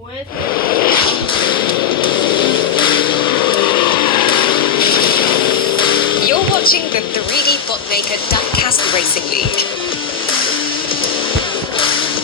with. You're watching the 3D Botmaker Diecast Racing League.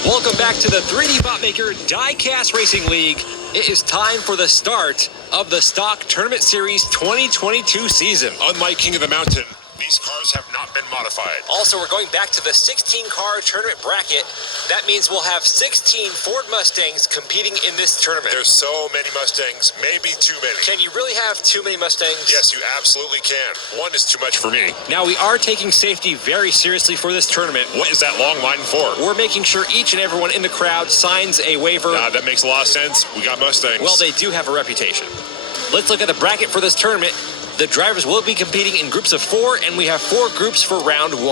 Welcome back to the 3D Botmaker Diecast Racing League. It is time for the start of the Stock Tournament Series 2022 season. Unlike King of the Mountain, these cars have not been modified. Also, we're going back to the 16-car tournament bracket. That means we'll have 16 Ford Mustangs competing in this tournament. There's so many Mustangs, maybe too many. Can you really have too many Mustangs? Yes, you absolutely can. One is too much for me. Now, we are taking safety very seriously for this tournament. What is that long line for? We're making sure each and everyone in the crowd signs a waiver. That makes a lot of sense. We got Mustangs. Well, they do have a reputation. Let's look at the bracket for this tournament. The drivers will be competing in groups of 4, and we have 4 groups for round 1.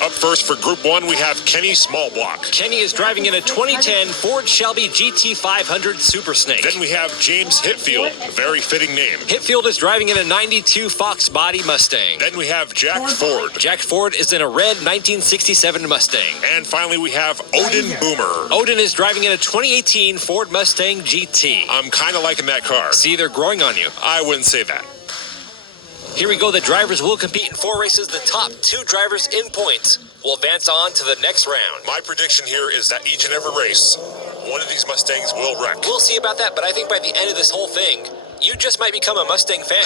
Up first for Group 1, we have Kenny Smallblock. Kenny is driving in a 2010 Ford Shelby GT500 Super Snake. Then we have James Hitfield, a very fitting name. Hitfield is driving in a 92 Fox Body Mustang. Then we have Jack Ford. Jack Ford is in a red 1967 Mustang. And finally we have Odin Boomer. Odin is driving in a 2018 Ford Mustang GT. I'm kind of liking that car. See, they're growing on you. I wouldn't say that. Here we go. The drivers will compete in 4 races. The top 2 drivers in points will advance on to the next round. My prediction here is that each and every race, one of these Mustangs will wreck. We'll see about that, but I think by the end of this whole thing, you just might become a Mustang fan.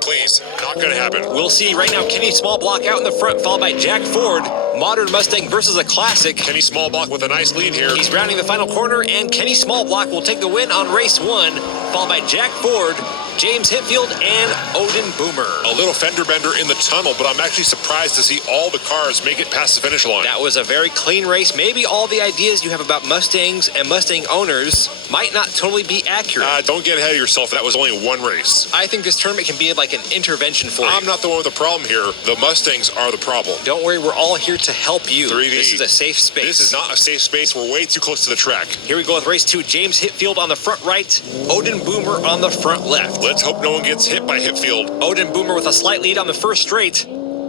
Please, not gonna happen. We'll see right now. Kenny Smallblock out in the front, followed by Jack Ford. Modern Mustang versus a classic. Kenny Smallblock with a nice lead here. He's rounding the final corner, and Kenny Smallblock will take the win on race 1, followed by Jack Ford, James Hitfield, and Odin Boomer. A little fender bender in the tunnel, but I'm actually surprised to see all the cars make it past the finish line. That was a very clean race. Maybe all the ideas you have about Mustangs and Mustang owners might not totally be accurate. Don't get ahead of yourself. That was only one race. I think this tournament can be like an intervention for you. I'm not the one with the problem here. The Mustangs are the problem. Don't worry, we're all here to help you. 3D. This is a safe space. This is not a safe space. We're way too close to the track. Here we go with race 2. James Hitfield on the front right, Odin Boomer on the front left. Let's hope no one gets hit by Hitfield. Odin Boomer with a slight lead on the first straight.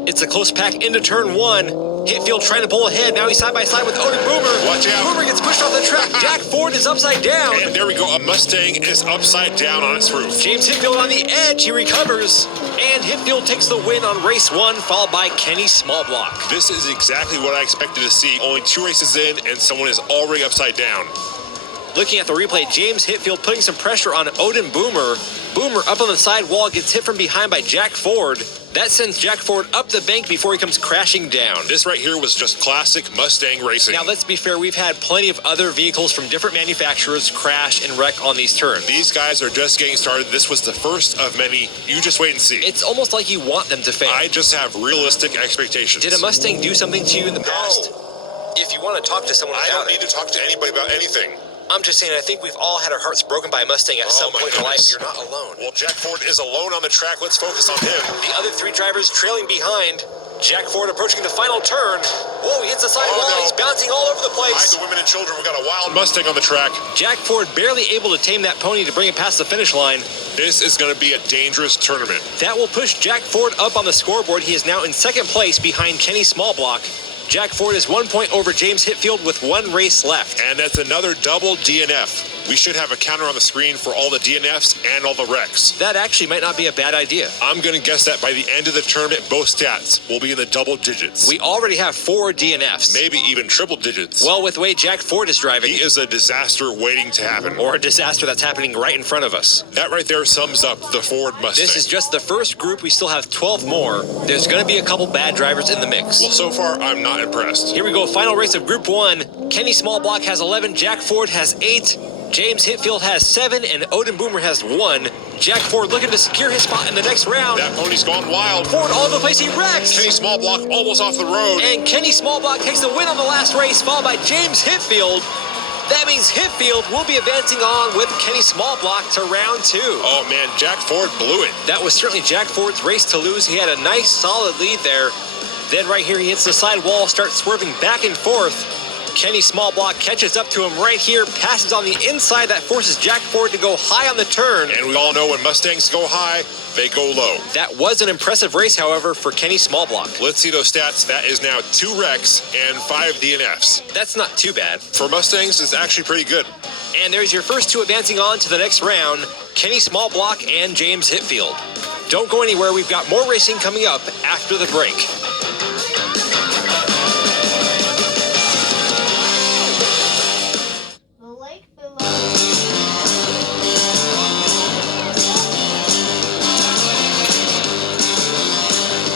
It's a close pack into turn 1. Hitfield trying to pull ahead. Now he's side by side with Odin Boomer. Watch out. Boomer gets pushed off the track. Jack Ford is upside down. And there we go. A Mustang is upside down on its roof. James Hitfield on the edge. He recovers. And Hitfield takes the win on race 1, followed by Kenny Smallblock. This is exactly what I expected to see. Only 2 races in, and someone is already upside down. Looking at the replay, James Hitfield putting some pressure on Odin Boomer. Boomer up on the side wall, gets hit from behind by Jack Ford. That sends Jack Ford up the bank before he comes crashing down. This right here was just classic Mustang racing. Now, let's be fair. We've had plenty of other vehicles from different manufacturers crash and wreck on these turns. These guys are just getting started. This was the first of many. You just wait and see. It's almost like you want them to fail. I just have realistic expectations. Did a Mustang do something to you in the past? If you want to talk to someone I about don't need to talk to anybody about anything. I'm just saying, I think we've all had our hearts broken by a Mustang at some point in life. goodness. You're not alone. Well, Jack Ford is alone on the track. Let's focus on him. The other 3 drivers trailing behind. Jack Ford approaching the final turn. Whoa, he hits the side wall. No. He's bouncing all over the Hide place. the women and children. We got a wild Mustang on the track. Jack Ford barely able to tame that pony to bring it past the finish line. This is going to be a dangerous tournament. That will push Jack Ford up on the scoreboard. He is now in 2nd place behind Kenny Smallblock. Jack Ford is 1 point over James Hitfield with 1 race left. And that's another double DNF. We should have a counter on the screen for all the DNFs and all the wrecks. That actually might not be a bad idea. I'm going to guess that by the end of the tournament, both stats will be in the double digits. We already have 4 DNFs. Maybe even triple digits. Well, with the way Jack Ford is driving. He is a disaster waiting to happen. Or a disaster that's happening right in front of us. That right there sums up the Ford Mustang. This is just the first group. We still have 12 more. There's going to be a couple bad drivers in the mix. Well, so far, I'm not impressed. Here we go. Final race of Group 1. Kenny Smallblock has 11. Jack Ford has 8. James Hitfield has 7, and Odin Boomer has 1. Jack Ford looking to secure his spot in the next round. That pony's gone wild. Ford all over the place. He wrecks. Kenny Smallblock almost off the road. And Kenny Smallblock takes the win on the last race, followed by James Hitfield. That means Hitfield will be advancing on with Kenny Smallblock to round 2. Oh, man, Jack Ford blew it. That was certainly Jack Ford's race to lose. He had a nice, solid lead there. Then right here, he hits the side wall, starts swerving back and forth. Kenny Smallblock catches up to him right here, passes on the inside. That forces Jack Ford to go high on the turn. And we all know when Mustangs go high, they go low. That was an impressive race, however, for Kenny Smallblock. Let's see those stats. That is now 2 wrecks and 5 DNFs. That's not too bad. For Mustangs, it's actually pretty good. And there's your first two advancing on to the next round, Kenny Smallblock and James Hitfield. Don't go anywhere, we've got more racing coming up after the break.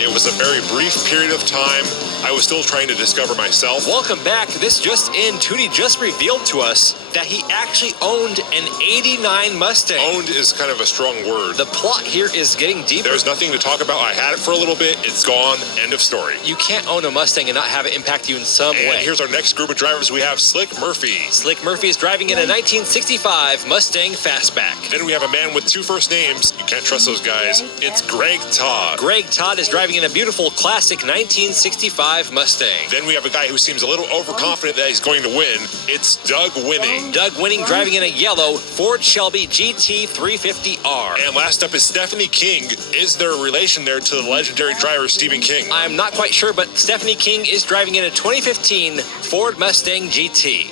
It was a very brief period of time. I was still trying to discover myself. Welcome back. This just in, Tootie just revealed to us that he actually owned an '89 Mustang. Owned is kind of a strong word. The plot here is getting deeper. There's nothing to talk about. I had it for a little bit. It's gone. End of story. You can't own a Mustang and not have it impact you in some And way. here's our next group of drivers. We have Slick Murphy. Slick Murphy is driving in a 1965 Mustang Fastback. Then we have a man with two first names. You can't trust those guys. It's Greg Todd. Greg Todd is driving in a beautiful classic 1965 Mustang. Then we have a guy who seems a little overconfident that he's going to win. It's Doug Winning. Doug Winning driving in a yellow Ford Shelby GT 350R. And last up is Stephanie King. Is there a relation there to the legendary driver Stephen King? I'm not quite sure, but Stephanie King is driving in a 2015 Ford Mustang GT.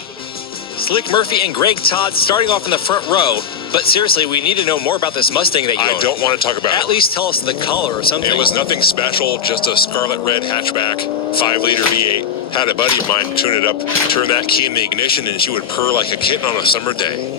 Slick Murphy and Greg Todd starting off in the front row. But seriously, we need to know more about this Mustang that you I own. don't want to talk about At it. least tell us the color or something. It was nothing special, just a scarlet red hatchback, 5-liter V8. Had a buddy of mine tune it up, turn that key in the ignition, and she would purr like a kitten on a summer day.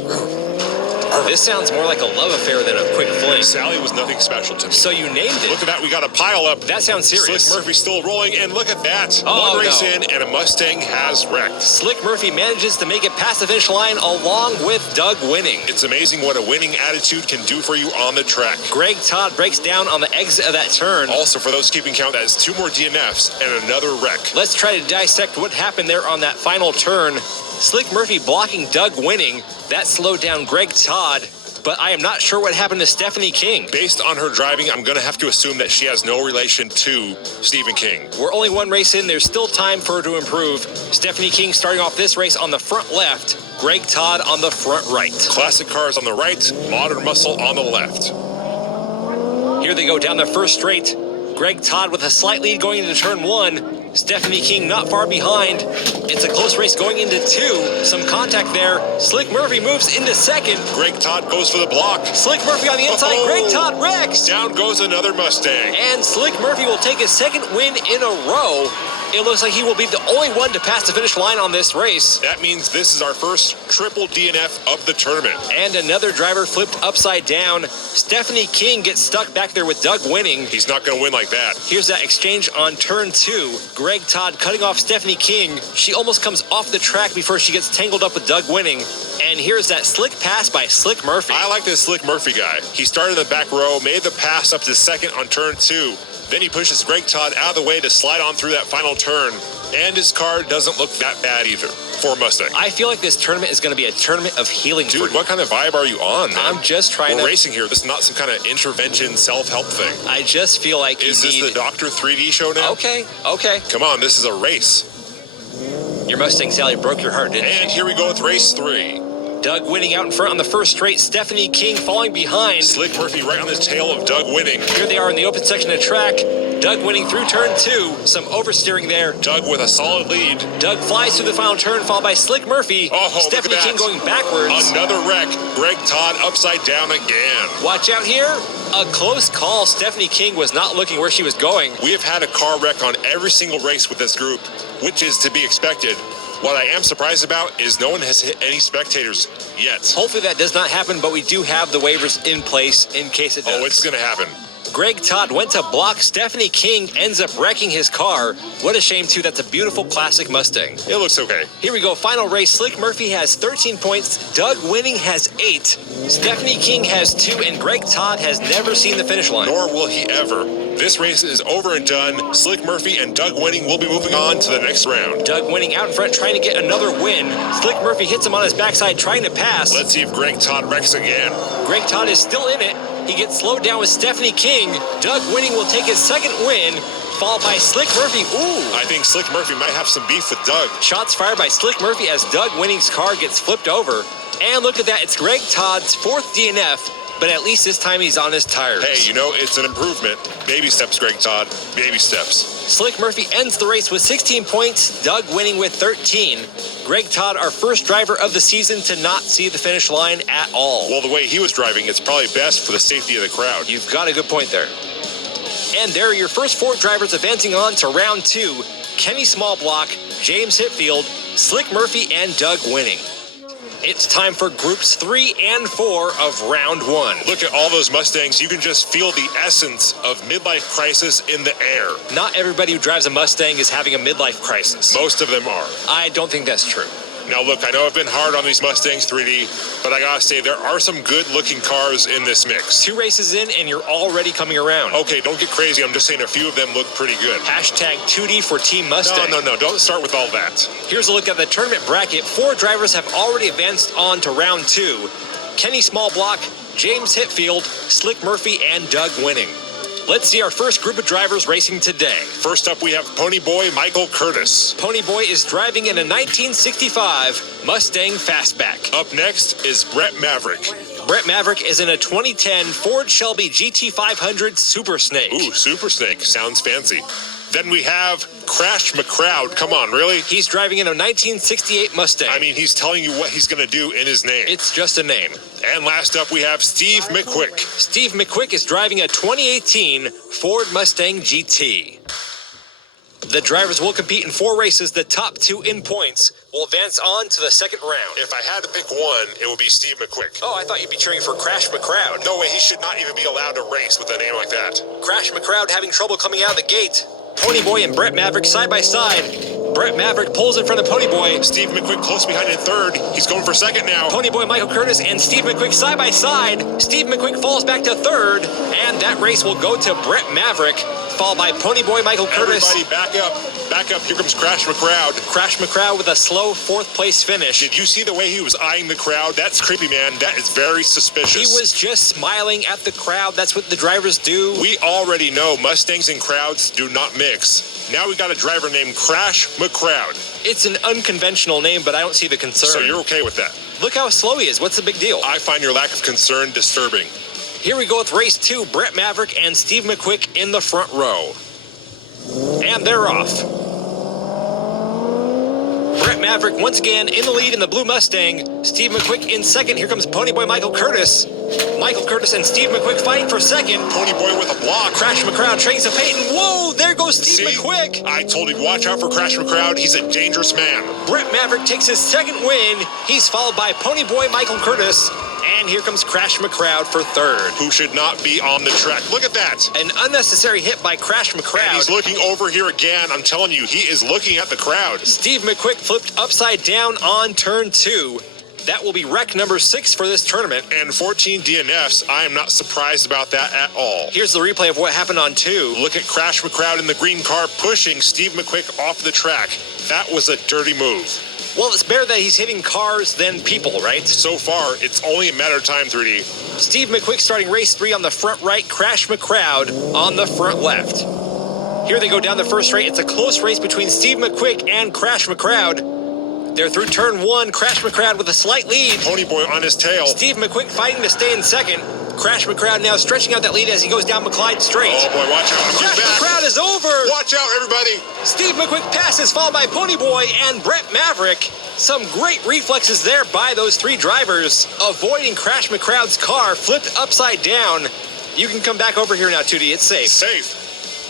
This sounds more like a love affair than a quick fling. Sally was nothing special to me. So you named it. Look at that, we got a pile up. That sounds serious. Slick Murphy's still rolling, and look at that. Oh, One race no. in, and a Mustang has wrecked. Slick Murphy manages to make it past the finish line along with Doug Winning. It's amazing what a winning attitude can do for you on the track. Greg Todd breaks down on the exit of that turn. Also, for those keeping count, that is 2 more DNFs and another wreck. Let's try to dissect what happened there on that final turn. Slick Murphy blocking Doug Winning. That slowed down Greg Todd. But I am not sure what happened to Stephanie King. Based on her driving, I'm going to have to assume that she has no relation to Stephen King. We're only one race in. There's still time for her to improve. Stephanie King starting off this race on the front left. Greg Todd on the front right. Classic cars on the right, modern muscle on the left. Here they go down the first straight. Greg Todd with a slight lead going into turn 1. Stephanie King not far behind. It's a close race going into 2. Some contact there. Slick Murphy moves into second. Greg Todd goes for the block. Slick Murphy on the inside. Oh. Greg Todd wrecks. Down goes another Mustang. And Slick Murphy will take his second win in a row. It looks like he will be the only one to pass the finish line on this race. That means this is our first triple DNF of the tournament. And another driver flipped upside down. Stephanie King gets stuck back there with Doug Winning. He's not going to win like that. Here's that exchange on turn 2. Greg Todd cutting off Stephanie King. She almost comes off the track before she gets tangled up with Doug Winning. And here's that slick pass by Slick Murphy. I like this Slick Murphy guy. He started in the back row, made the pass up to second on turn 2. Then he pushes Greg Todd out of the way to slide on through that final turn. And his car doesn't look that bad either for Mustang. I feel like this tournament is going to be a tournament of healing. Dude, what kind of vibe are you on, man? I'm just trying We're to... racing here. This is not some kind of intervention self-help thing. I just feel like Is this the Dr. 3D show now? Okay. Come on, this is a race. Your Mustang Sally broke your heart, didn't And here we go with race 3. Doug Winning out in front on the first straight. Stephanie King falling behind. Slick Murphy right on the tail of Doug Winning. Here they are in the open section of track. Doug Winning through turn 2. Some oversteering there. Doug with a solid lead. Doug flies through the final turn, followed by Slick Murphy. Oh, Stephanie look at King that. going backwards. Another wreck. Greg Todd upside down again. Watch out here. A close call. Stephanie King was not looking where she was going. We have had a car wreck on every single race with this group, which is to be expected. What I am surprised about is no one has hit any spectators yet. Hopefully that does not happen, but we do have the waivers in place in case it does. Oh, it's going to happen. Greg Todd went to block. Stephanie King ends up wrecking his car. What a shame, too. That's a beautiful classic Mustang. It looks okay. Here we go. Final race. Slick Murphy has 13 points. Doug Winning has 8. Stephanie King has 2. And Greg Todd has never seen the finish line. Nor will he ever. This race is over and done. Slick Murphy and Doug Winning will be moving on to the next round. Doug Winning out in front trying to get another win. Slick Murphy hits him on his backside trying to pass. Let's see if Greg Todd wrecks again. Greg Todd is still in it. He gets slowed down with Stephanie King. Doug Winning will take his second win, followed by Slick Murphy. Ooh. I think Slick Murphy might have some beef with Doug. Shots fired by Slick Murphy as Doug Winning's car gets flipped over. And look at that. It's Greg Todd's 4th DNF. but at least this time he's on his tires. Hey, you know, it's an improvement. Baby steps, Greg Todd. Baby steps. Slick Murphy ends the race with 16 points, Doug winning with 13. Greg Todd, our first driver of the season to not see the finish line at all. Well, the way he was driving, it's probably best for the safety of the crowd. You've got a good point there. And there are your first 4 drivers advancing on to round 2. Kenny Smallblock, James Hetfield, Slick Murphy, and Doug winning. It's time for groups 3 and 4 of round 1. Look at all those Mustangs. You can just feel the essence of midlife crisis in the air. Not everybody who drives a Mustang is having a midlife crisis. Most of them are. I don't think that's true. Now look, I know I've been hard on these Mustangs 3D, but I gotta say, there are some good-looking cars in this mix. 2 races in and you're already coming around. Okay, don't get crazy. I'm just saying a few of them look pretty good. Hashtag 2D for Team Mustang. No, don't start with all that. Here's a look at the tournament bracket. 4 drivers have already advanced on to round 2. Kenny Smallblock, James Hetfield, Slick Murphy, and Doug winning. Let's see our first group of drivers racing today. First up, we have Ponyboy Michael Curtis. Ponyboy is driving in a 1965 Mustang Fastback. Up next is Brett Maverick. Brett Maverick is in a 2010 Ford Shelby GT500 Super Snake. Ooh, Super Snake. Sounds fancy. Then we have Crash McCrowd. Come on, really? He's driving in a 1968 Mustang. I mean, he's telling you what he's going to do in his name. It's just a name. And last up, we have Steve McQuick. Steve McQuick is driving a 2018 Ford Mustang GT. The drivers will compete in 4 races. The top 2 in points will advance on to the second round. If I had to pick one, it would be Steve McQuick. Oh, I thought you'd be cheering for Crash McCrowd. No way, he should not even be allowed to race with a name like that. Crash McCrowd having trouble coming out of the gate. Ponyboy and Brett Maverick side by side. Brett Maverick pulls in front of Ponyboy. Steve McQuick close behind in third. He's going for second now. Ponyboy Michael Curtis and Steve McQuick side by side. Steve McQuick falls back to third, and that race will go to Brett Maverick, followed by Ponyboy Michael Curtis. Everybody back up. Back up. Here comes Crash McCrowd. Crash McCrowd with a slow 4th place finish. Did you see the way he was eyeing the crowd? That's creepy, man. That is very suspicious. He was just smiling at the crowd. That's what the drivers do. We already know Mustangs and crowds do not mix. Now we got a driver named Crash McCrowd. It's an unconventional name, but I don't see the concern. So you're okay with that? Look how slow he is. What's the big deal? I find your lack of concern disturbing. Here we go with race 2. Brett Maverick and Steve McQuick in the front row. And they're off. Brett Maverick once again in the lead in the blue Mustang. Steve McQuick in second. Here comes Ponyboy Michael Curtis. Michael Curtis and Steve McQuick fighting for second. Ponyboy with a block. Crash McCrowd tries to paint, and whoa, there goes Steve McQuick. I told you, watch out for Crash McCrowd. He's a dangerous man. Brett Maverick takes his second win. He's followed by Ponyboy Michael Curtis. And here comes Crash McCrowd for third. Who should not be on the track. Look at that. An unnecessary hit by Crash McCrowd. And he's looking over here again. I'm telling you, he is looking at the crowd. Steve McQuick flipped upside down on turn 2. That will be wreck number 6 for this tournament. And 14 DNFs. I am not surprised about that at all. Here's the replay of what happened on 2. Look at Crash McCrowd in the green car pushing Steve McQuick off the track. That was a dirty move. Well, it's better that he's hitting cars than people, right? So far, it's only a matter of time, 3D. Steve McQuick starting race 3 on the front right, Crash McCrowd on the front left. Here they go down the first straight. It's a close race between Steve McQuick and Crash McCrowd. They're through turn 1, Crash McCrowd with a slight lead. Ponyboy on his tail. Steve McQuick fighting to stay in second. Crash McCrowd now stretching out that lead as he goes down McClyde Straight. Oh boy, watch out. Crash McCrowd is over. Watch out, everybody. Steve McQuick passes, followed by Ponyboy and Brett Maverick. Some great reflexes there by those 3 drivers, avoiding Crash McCrowd's car, flipped upside down. You can come back over here now, 2D. It's safe. Safe.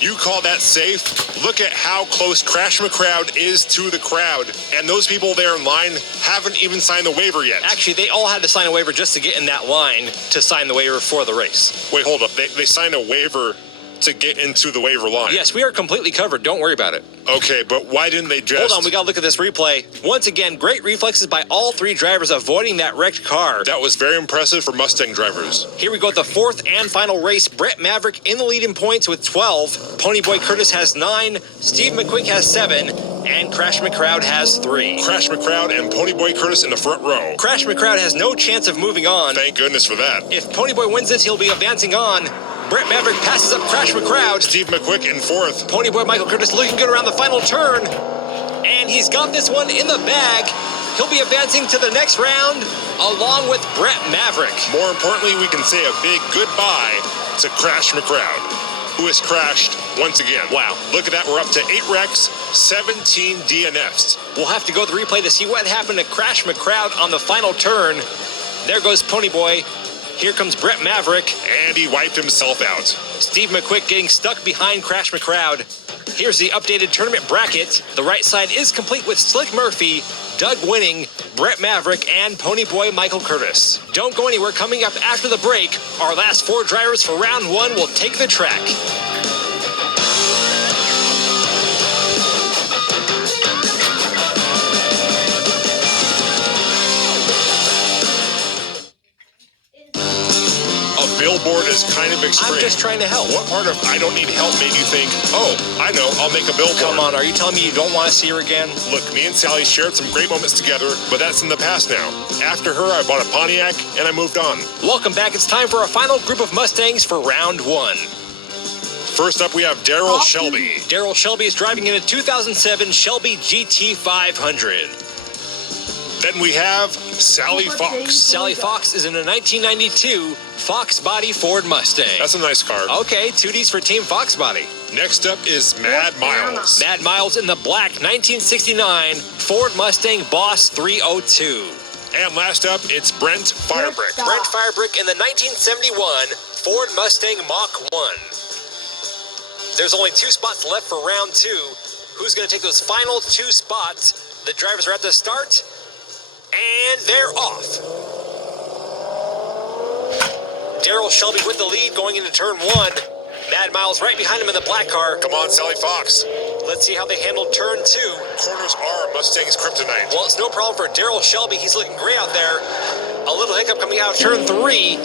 You call that safe? Look at how close Crash McCrowd is to the crowd. And those people there in line haven't even signed the waiver yet. Actually, they all had to sign a waiver just to get in that line to sign the waiver for the race. Wait, hold up. They signed a waiver to get into the waiver line. Yes, we are completely covered. Don't worry about it. Okay, but why didn't they just... Hold on, we got to look at this replay. Once again, great reflexes by all 3 drivers avoiding that wrecked car. That was very impressive for Mustang drivers. Here we go at the 4th and final race. Brett Maverick in the lead in points with 12. Ponyboy Curtis has 9. Steve McQuick has 7. And Crash McCrowd has 3. Crash McCrowd and Ponyboy Curtis in the front row. Crash McCrowd has no chance of moving on. Thank goodness for that. If Ponyboy wins this, he'll be advancing on. Brett Maverick passes up Crash McCrowd. Steve McQuick in 4th. Ponyboy Michael Curtis looking good around the final turn. And he's got this one in the bag. He'll be advancing to the next round along with Brett Maverick. More importantly, we can say a big goodbye to Crash McCrowd, who has crashed once again. Wow. Look at that. We're up to 8 wrecks, 17 DNFs. We'll have to go to the replay to see what happened to Crash McCrowd on the final turn. There goes Pony Boy. Here comes Brett Maverick. And he wiped himself out. Steve McQuick getting stuck behind Crash McCrowd. Here's the updated tournament bracket. The right side is complete with Slick Murphy, Doug Winning, Brett Maverick, and Pony Boy Michael Curtis. Don't go anywhere. Coming up after the break, our last 4 drivers for round 1 will take the track. Billboard is kind of extreme. I'm just trying to help. What part of I don't need help made you think, oh, I know, I'll make a billboard? Come on, are you telling me you don't want to see her again? Look, me and Sally shared some great moments together, but that's in the past now. After her, I bought a Pontiac, and I moved on. Welcome back. It's time for our final group of Mustangs for round 1. First up, we have Daryl Shelby. Daryl Shelby is driving in a 2007 Shelby GT500. Then we have Sally Fox. Sally Fox is in a 1992 Fox Body Ford Mustang. That's a nice car. Okay, 2Ds for Team Fox Body. Next up is Mad Miles. Mad Miles in the black 1969 Ford Mustang Boss 302. And last up, it's Brent Firebrick. Brent Firebrick in the 1971 Ford Mustang Mach 1. There's only 2 spots left for round 2. Who's going to take those final 2 spots? The drivers are at the start. And they're off. Daryl Shelby with the lead going into turn 1. Mad Miles right behind him in the black car. Come on, Sally Fox. Let's see how they handle turn 2. Corners are Mustang's kryptonite. Well, it's no problem for Daryl Shelby. He's looking great out there. A little hiccup coming out of turn 3.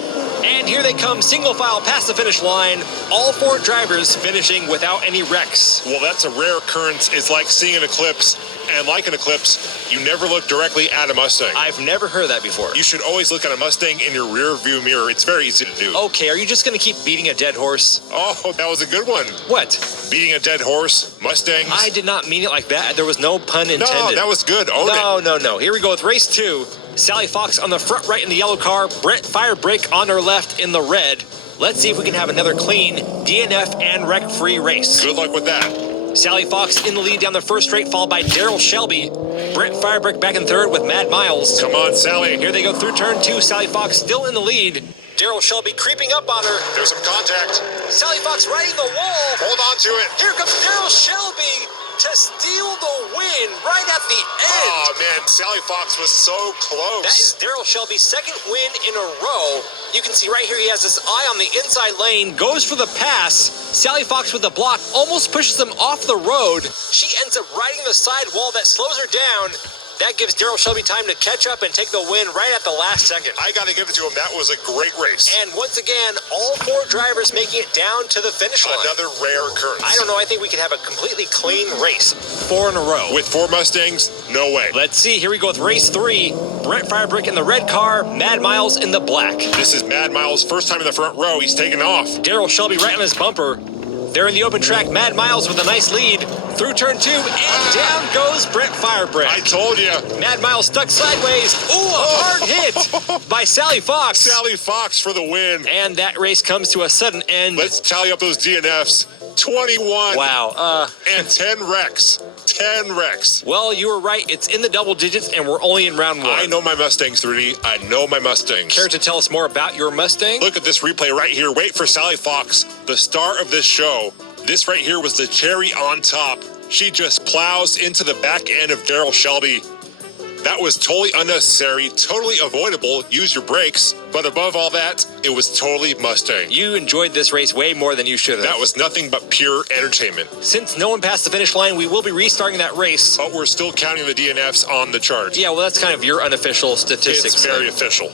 And here they come, single file past the finish line. All 4 drivers finishing without any wrecks. Well, that's a rare occurrence. It's like seeing an eclipse. And like an eclipse, you never look directly at a Mustang. I've never heard that before. You should always look at a Mustang in your rear view mirror. It's very easy to do. Okay, are you just going to keep beating a dead horse? Oh, that was a good one. What? Beating a dead horse, Mustangs. I did not mean it like that. There was no pun intended. No, that was good. Own it. No. Here we go with race 2. Sally Fox on the front right in the yellow car. Brent Firebrick on her left in the red. Let's see if we can have another clean DNF and wreck-free race. Good luck with that. Sally Fox in the lead down the first straight, followed by Daryl Shelby. Brent Firebrick back in third with Mad Miles. Come on, Sally. Here they go through turn 2. Sally Fox still in the lead. Daryl Shelby creeping up on her. There's some contact. Sally Fox riding the wall. Hold on to it. Here comes Daryl Shelby to steal the win right at the end. Oh, man, Sally Fox was so close. That is Daryl Shelby's second win in a row. You can see right here he has this eye on the inside lane, goes for the pass. Sally Fox with the block almost pushes him off the road. She ends up riding the side wall that slows her down. That gives Daryl Shelby time to catch up and take the win right at the last second. I got to give it to him. That was a great race. And once again, all 4 drivers making it down to the finish line. Another rare occurrence. I don't know. I think we could have a completely clean race. 4 in a row. With 4 Mustangs, no way. Let's see. Here we go with race 3. Brent Firebrick in the red car, Mad Miles in the black. This is Mad Miles' first time in the front row. He's taking off. Daryl Shelby right on his bumper. They're in the open track. Mad Miles with a nice lead. Through turn 2, and down goes Brent Firebrick. I told you. Mad Miles stuck sideways. Ooh, a hard hit by Sally Fox. Sally Fox for the win. And that race comes to a sudden end. Let's tally up those DNFs. 21. Wow. And 10 wrecks. 10 wrecks. Well, you were right. It's in the double digits, and we're only in round 1. I know my Mustangs, 3D. I know my Mustangs. Care to tell us more about your Mustang? Look at this replay right here. Wait for Sally Fox, the star of this show. This right here was the cherry on top. She just plows into the back end of Daryl Shelby. That was totally unnecessary, totally avoidable. Use your brakes. But above all that, it was totally Mustang. You enjoyed this race way more than you should have. That was nothing but pure entertainment. Since no one passed the finish line, we will be restarting that race. But we're still counting the DNFs on the chart. Yeah, well, that's kind of your unofficial statistics. It's very official.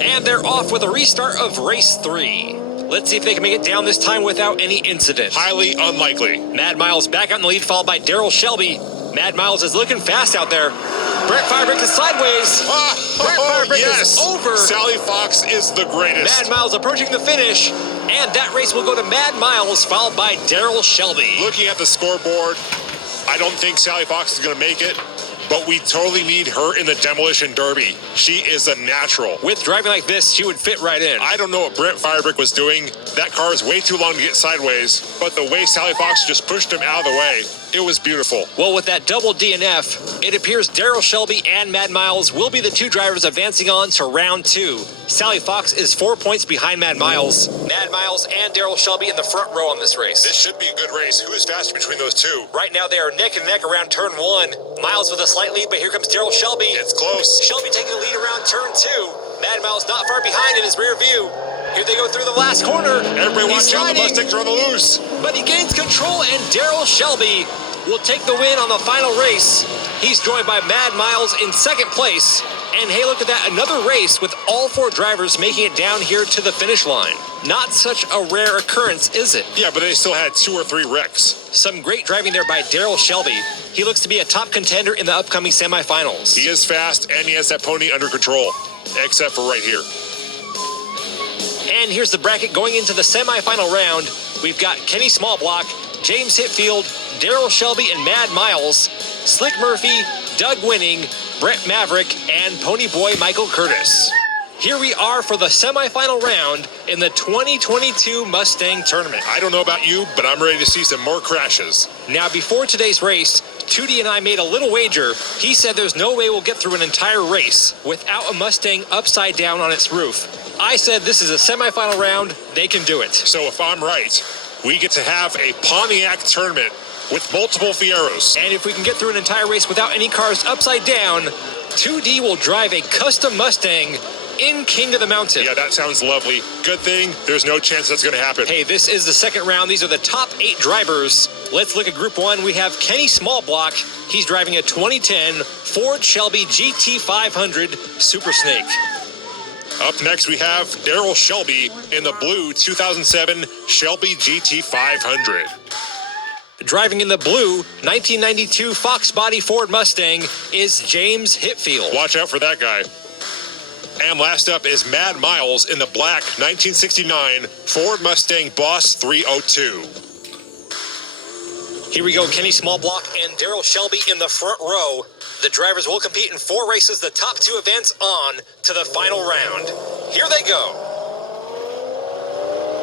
And they're off with a restart of race 3. Let's see if they can make it down this time without any incident. Highly unlikely. Mad Miles back out in the lead, followed by Daryl Shelby. Mad Miles is looking fast out there. Brent Firebrick is sideways. Brent Firebrick is over. Sally Fox is the greatest. Mad Miles approaching the finish. And that race will go to Mad Miles, followed by Daryl Shelby. Looking at the scoreboard, I don't think Sally Fox is going to make it. but we totally need her in the Demolition Derby. She is a natural. With driving like this, she would fit right in. I don't know what Brent Firebrick was doing. That car is way too long to get sideways, but the way Sally Fox just pushed him out of the way, it was beautiful. Well, with that double DNF, it appears Darrell Shelby and Mad Miles will be the two drivers advancing on to round 2. Sally Fox is 4 points behind Mad Miles. Mad Miles and Darrell Shelby in the front row on this race. This should be a good race. Who is faster between those two? Right now, they are neck and neck around turn 1. Miles with a slight lead, but here comes Darrell Shelby. It's close. Shelby taking the lead around turn 2. Mad Miles not far behind in his rear view. Here they go through the last corner. Everybody watch out, the sliding, Mustangs are on the loose. but he gains control, and Darrell Shelby will take the win on the final race. He's joined by Mad Miles in second place. And hey, look at that, another race with all 4 drivers making it down here to the finish line. Not such a rare occurrence, is it? Yeah, but they still had 2 or 3 wrecks. Some great driving there by Darrell Shelby. He looks to be a top contender in the upcoming semifinals. He is fast, and he has that pony under control, except for right here. And here's the bracket going into the semifinal round. We've got Kenny Smallblock, James Hetfield, Darrell Shelby, and Mad Miles, Slick Murphy, Doug Winning, Brett Maverick, and Ponyboy Michael Curtis. Here we are for the semifinal round in the 2022 Mustang Tournament. I don't know about you, but I'm ready to see some more crashes. Now, before today's race, Tootie and I made a little wager. He said there's no way we'll get through an entire race without a Mustang upside down on its roof. I said this is a semifinal round, they can do it. So if I'm right, we get to have a Pontiac tournament with multiple Fieros. And if we can get through an entire race without any cars upside down, 2D will drive a custom Mustang in King of the Mountain. Yeah, that sounds lovely. Good thing there's no chance that's going to happen. Hey, this is the second round. These are the top 8 drivers. Let's look at Group 1. We have Kenny Smallblock. He's driving a 2010 Ford Shelby GT500 Super Snake. Up next, we have Darrell Shelby in the blue 2007 Shelby GT500. Driving in the blue 1992 Fox Body Ford Mustang is James Hetfield. Watch out for that guy. And last up is Mad Miles in the black 1969 Ford Mustang Boss 302. Here we go, Kenny Smallblock and Darrell Shelby in the front row. The drivers will compete in 4 races. The top 2 advance on to the final round. Here they go.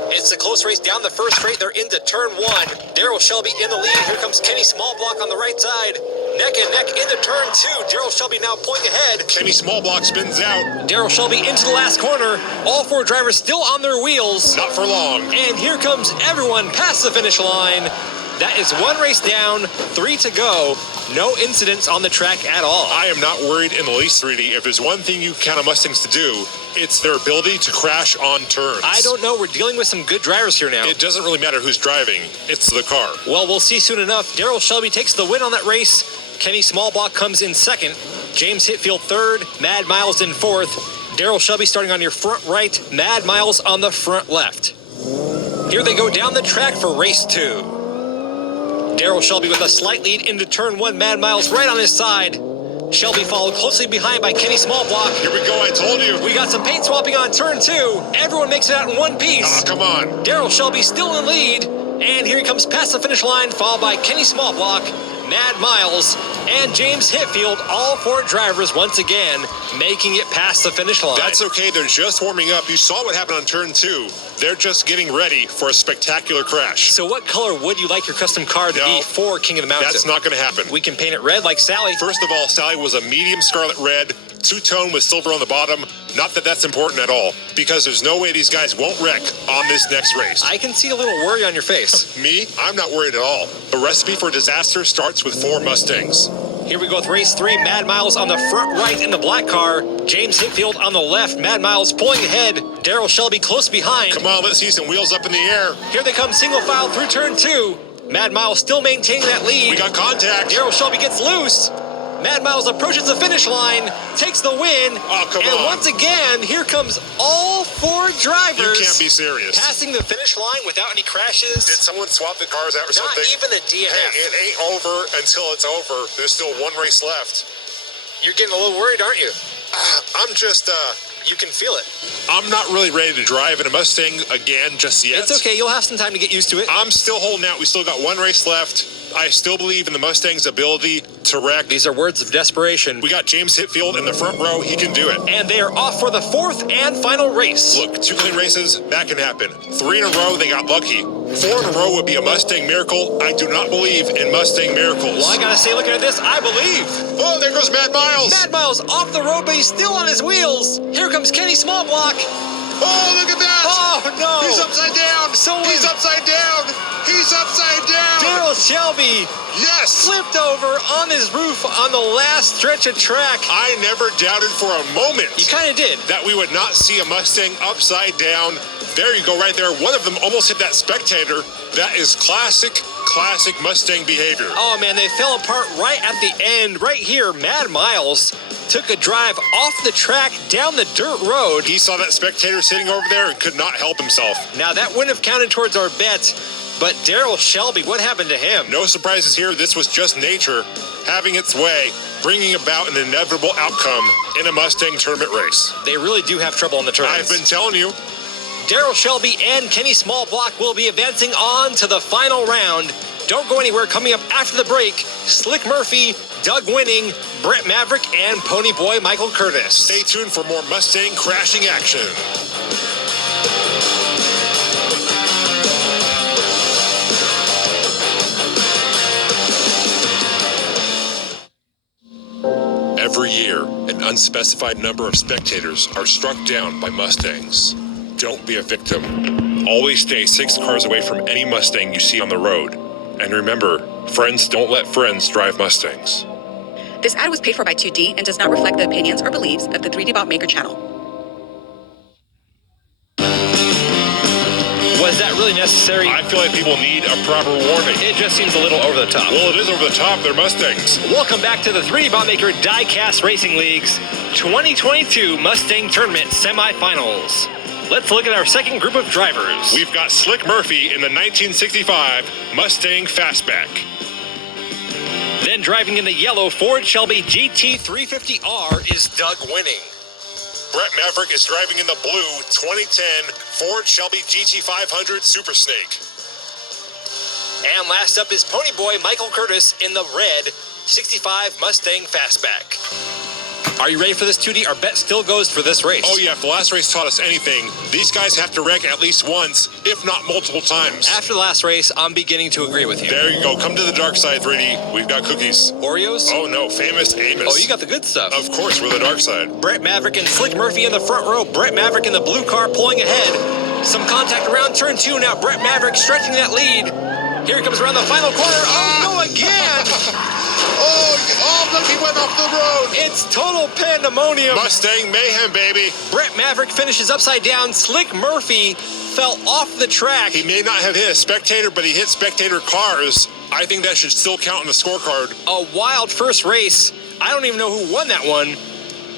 It's a close race down the first straight. They're into turn 1. Darrell Shelby in the lead. Here comes Kenny Smallblock on the right side. Neck and neck into turn 2. Darrell Shelby now pulling ahead. Kenny Smallblock spins out. Darrell Shelby into the last corner. All 4 drivers still on their wheels. Not for long. And here comes everyone past the finish line. That is 1 race down, 3 to go. No incidents on the track at all. I am not worried in the least, 3D. If there's one thing you count on Mustangs to do, it's their ability to crash on turns. I don't know. We're dealing with some good drivers here now. It doesn't really matter who's driving. It's the car. Well, we'll see soon enough. Darrell Shelby takes the win on that race. Kenny Smallblock comes in second. James Hetfield third. Mad Miles in fourth. Darrell Shelby starting on your front right. Mad Miles on the front left. Here they go down the track for race 2. Darrell Shelby with a slight lead into turn 1. Mad Miles right on his side. Shelby followed closely behind by Kenny Smallblock. Here we go, I told you. We got some paint swapping on turn 2. Everyone makes it out in one piece. Oh, come on. Darrell Shelby still in lead. And here he comes past the finish line, followed by Kenny Smallblock, Mad Miles, and James Hetfield. All 4 drivers once again making it past the finish line. That's okay. They're just warming up. You saw what happened on turn 2. They're just getting ready for a spectacular crash. So what color would you like your custom car to be for King of the Mountain? That's not going to happen. We can paint it red like Sally. First of all, Sally was a medium scarlet red, 2-tone with silver on the bottom. Not that that's important at all, because there's no way these guys won't wreck on this next race. I can see a little worry on your face. Me? I'm not worried at all. The recipe for disaster starts with 4 Mustangs. Here we go with race 3. Mad Miles on the front right in the black car. James Hetfield on the left. Mad Miles pulling ahead. Darrell Shelby close behind. Come on, let's see some wheels up in the air. Here they come single file through turn 2. Mad Miles still maintaining that lead. We got contact. Darrell Shelby gets loose. Mad Miles approaches the finish line, takes the win. Oh, come and on. once again, here comes all 4 drivers. You can't be serious. Passing the finish line without any crashes. Did someone swap the cars out or Not something? even a DNF. Hey, it ain't over until it's over. There's still 1 race left. You're getting a little worried, aren't you? I'm just, You can feel it. I'm not really ready to drive in a Mustang again just yet. It's okay. You'll have some time to get used to it. I'm still holding out. We still got 1 race left. I still believe in the Mustang's ability to wreck. These are words of desperation. We got James Hetfield in the front row. He can do it. And they are off for the fourth and final race. Look, 2 clean races, that can happen. 3 in a row, they got lucky. 4 in a row would be a Mustang miracle. I do not believe in Mustang miracles. Well, I gotta say, looking at this, I believe. Oh, there goes Mad Miles. Mad Miles off the road, but he's still on his wheels. Here comes Kenny Smallblock. Oh, look at that. Oh, no. He's upside down. He's upside down. He's upside down. Darrell Shelby Yes. flipped over on his roof on the last stretch of track. I never doubted for a moment You kind of did. that we would not see a Mustang upside down. There you go right there. One of them almost hit that spectator. That is classic Mustang behavior. Oh, man, they fell apart right at the end. Right here, Mad Miles took a drive off the track down the dirt road. He saw that spectator sitting over there and could not help himself. Now, that wouldn't have counted towards our bet, but Darrell Shelby, what happened to him? No surprises here. This was just nature having its way, bringing about an inevitable outcome in a Mustang tournament race. They really do have trouble on the turns. I've been telling you. Darrell Shelby and Kenny Smallblock will be advancing on to the final round. Don't go anywhere. Coming up after the break, Slick Murphy, Doug Winning, Brett Maverick, and Ponyboy Michael Curtis. Stay tuned for more Mustang crashing action. Every year, an unspecified number of spectators are struck down by Mustangs. Don't be a victim. Always stay 6 cars away from any Mustang you see on the road. And remember, friends don't let friends drive Mustangs. This ad was paid for by 2D and does not reflect the opinions or beliefs of the 3D Bot Maker channel. Was that really necessary? I feel like people need a proper warning. It just seems a little over the top. Well, it is over the top. They're Mustangs. Welcome back to the 3D Bot Maker Diecast Racing League's 2022 Mustang Tournament Semifinals. Let's look at our second group of drivers. We've got Slick Murphy in the 1965 Mustang Fastback. Then driving in the yellow Ford Shelby GT350R is Doug Winning. Brett Maverick is driving in the blue 2010 Ford Shelby GT500 Super Snake. And last up is Ponyboy Michael Curtis in the red 65 Mustang Fastback. Are you ready for this, 2D? Our bet still goes for this race. Oh yeah, if the last race taught us anything, these guys have to wreck at least once, if not multiple times. After the last race, I'm beginning to agree with you. There you go. Come to the dark side, 3D. We've got cookies. Oreos? Oh no, famous Amos. Oh, you got the good stuff. Of course, we're the dark side. Brett Maverick and Slick Murphy in the front row. Brett Maverick in the blue car pulling ahead. Some contact around turn 2 now. Brett Maverick stretching that lead. Here he comes around the final corner. Oh, no, again! Oh, look, he went off the road. It's total pandemonium. Mustang mayhem, baby. Brett Maverick finishes upside down. Slick Murphy fell off the track. He may not have hit a spectator, but he hit spectator cars. I think that should still count in the scorecard. A wild first race. I don't even know who won that one.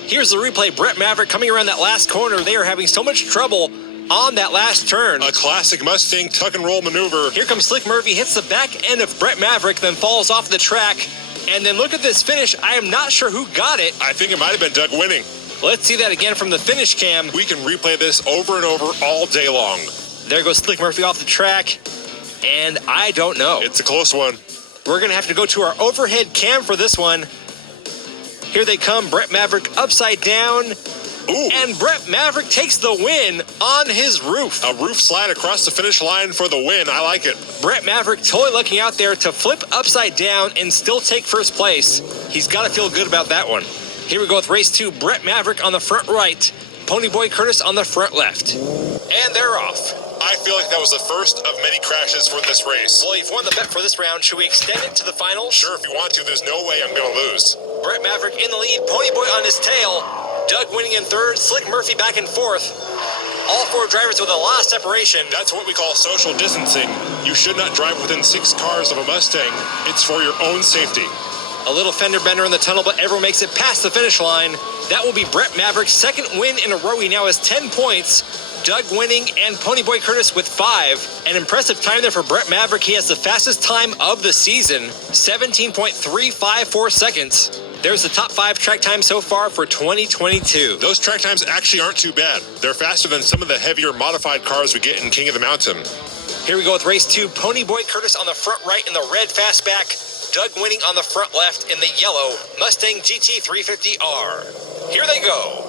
Here's the replay. Brett Maverick coming around that last corner. They are having so much trouble on that last turn. A classic Mustang tuck and roll maneuver. Here comes Slick Murphy, hits the back end of Brett Maverick, then falls off the track. And then look at this finish. I am not sure who got it. I think it might have been Doug Winning. Let's see that again from the finish cam. We can replay this over and over all day long. There goes Slick Murphy off the track. And I don't know. It's a close one. We're going to have to go to our overhead cam for this one. Here they come. Brett Maverick upside down. Ooh. And Brett Maverick takes the win on his roof. A roof slide across the finish line for the win. I like it. Brett Maverick totally looking out there to flip upside down and still take first place. He's got to feel good about that one. Here we go with race 2. Brett Maverick on the front right. Ponyboy Curtis on the front left. And they're off. I feel like that was the first of many crashes for this race. Well, you've won the bet for this round. Should we extend it to the finals? Sure, if you want to. There's no way I'm going to lose. Brett Maverick in the lead. Ponyboy on his tail. Doug Winning in third. Slick Murphy back in fourth. All 4 drivers with a lot of separation. That's what we call social distancing. You should not drive within 6 cars of a Mustang. It's for your own safety. A little fender bender in the tunnel, but everyone makes it past the finish line. That will be Brett Maverick's second win in a row. He now has 10 points. Doug Winning and Ponyboy Curtis with 5. An impressive time there for Brett Maverick. He has the fastest time of the season, 17.354 seconds. There's the top 5 track times so far for 2022. Those track times actually aren't too bad. They're faster than some of the heavier modified cars we get in King of the Mountain. Here we go with race 2. Ponyboy Curtis on the front right in the red fastback. Doug winning on the front left in the yellow Mustang GT350R. Here they go.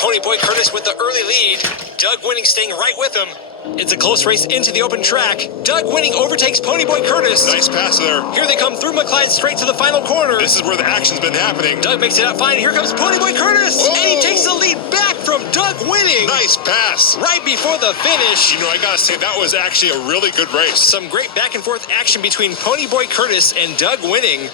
Ponyboy Curtis with the early lead. Doug winning staying right with him. It's a close race into the open track. Doug winning overtakes Ponyboy Curtis. Nice pass there. Here they come through McLeod straight to the final corner. This is where the action's been happening. Doug makes it out fine. Here comes Ponyboy Curtis. Oh! And he takes the lead back from Doug winning. Nice pass. Right before the finish. You know, I gotta say, that was actually a really good race. Some great back and forth action between Ponyboy Curtis and Doug winning.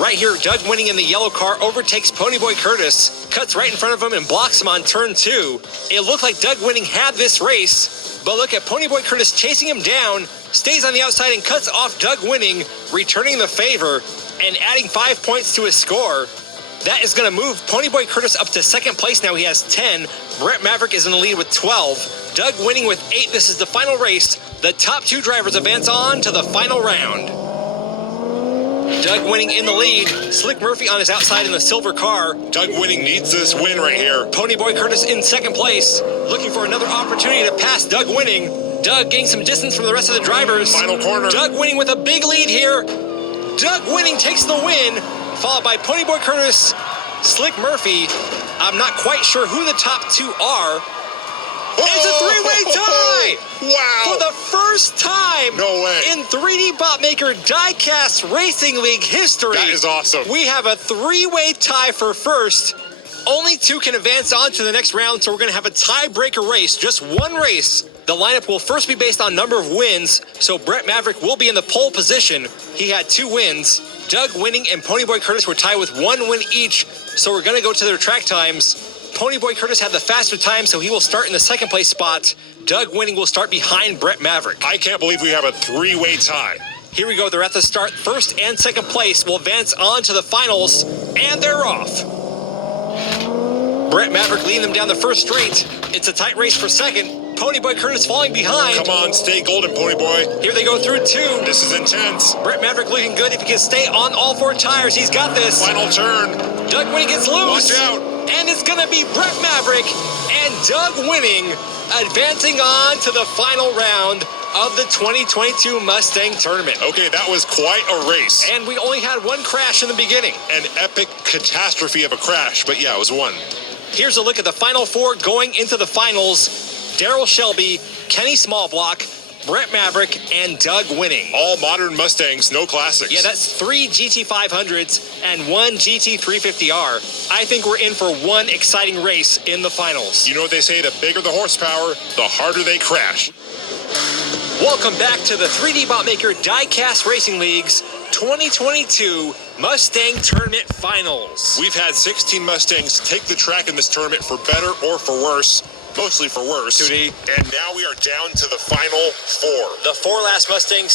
Right here, Doug winning in the yellow car overtakes Ponyboy Curtis, cuts right in front of him and blocks him on turn 2. It looked like Doug winning had this race, but look at Ponyboy Curtis chasing him down, stays on the outside and cuts off Doug winning, returning the favor and adding 5 points to his score. That is going to move Ponyboy Curtis up to second place now. He has 10. Brett Maverick is in the lead with 12. Doug winning with 8. This is the final race. The top 2 drivers advance on to the final round. Doug winning in the lead. Slick Murphy on his outside in the silver car. Doug winning needs this win right here. Ponyboy Curtis in second place, looking for another opportunity to pass Doug winning. Doug gaining some distance from the rest of the drivers. Final corner. Doug winning with a big lead here. Doug winning takes the win, followed by Ponyboy Curtis, Slick Murphy. I'm not quite sure who the top 2 are. It's a 3-way tie! Wow! For the first time No way. in 3D Botmaker Diecast Racing League history. That is awesome. We have a 3-way tie for first. Only 2 can advance on to the next round, so we're going to have a tiebreaker race, just one race. The lineup will first be based on number of wins, so Brett Maverick will be in the pole position. He had 2 wins. Doug winning and Ponyboy Curtis were tied with 1 win each, so we're going to go to their track times. Ponyboy Curtis had the faster time, so he will start in the second place spot. Doug winning will start behind Brett Maverick. I can't believe we have a 3-way tie. Here we go. They're at the start. First and second place will advance on to the finals, and they're off. Brett Maverick leading them down the first straight. It's a tight race for second. Ponyboy Curtis falling behind. Come on, stay golden, Ponyboy. Here they go through 2. This is intense. Brett Maverick looking good. If he can stay on all 4 tires, he's got this. Final turn. Doug winning gets loose. Watch out. And it's going to be Brett Maverick and Doug winning, advancing on to the final round of the 2022 Mustang Tournament. Okay, that was quite a race. And we only had 1 crash in the beginning. An epic catastrophe of a crash, but yeah, it was 1. Here's a look at the final 4 going into the finals. Daryl Shelby, Kenny Smallblock, Brett Maverick, and Doug winning. All modern Mustangs, no classics. Yeah, that's 3 GT500s and 1 GT350R. I think we're in for one exciting race in the finals. You know what they say, the bigger the horsepower, the harder they crash. Welcome back to the 3D Botmaker Diecast Racing League's 2022 Mustang Tournament Finals. We've had 16 Mustangs take the track in this tournament for better or for worse. Mostly for worse. 2D. And now we are down to the final 4. The 4 last Mustangs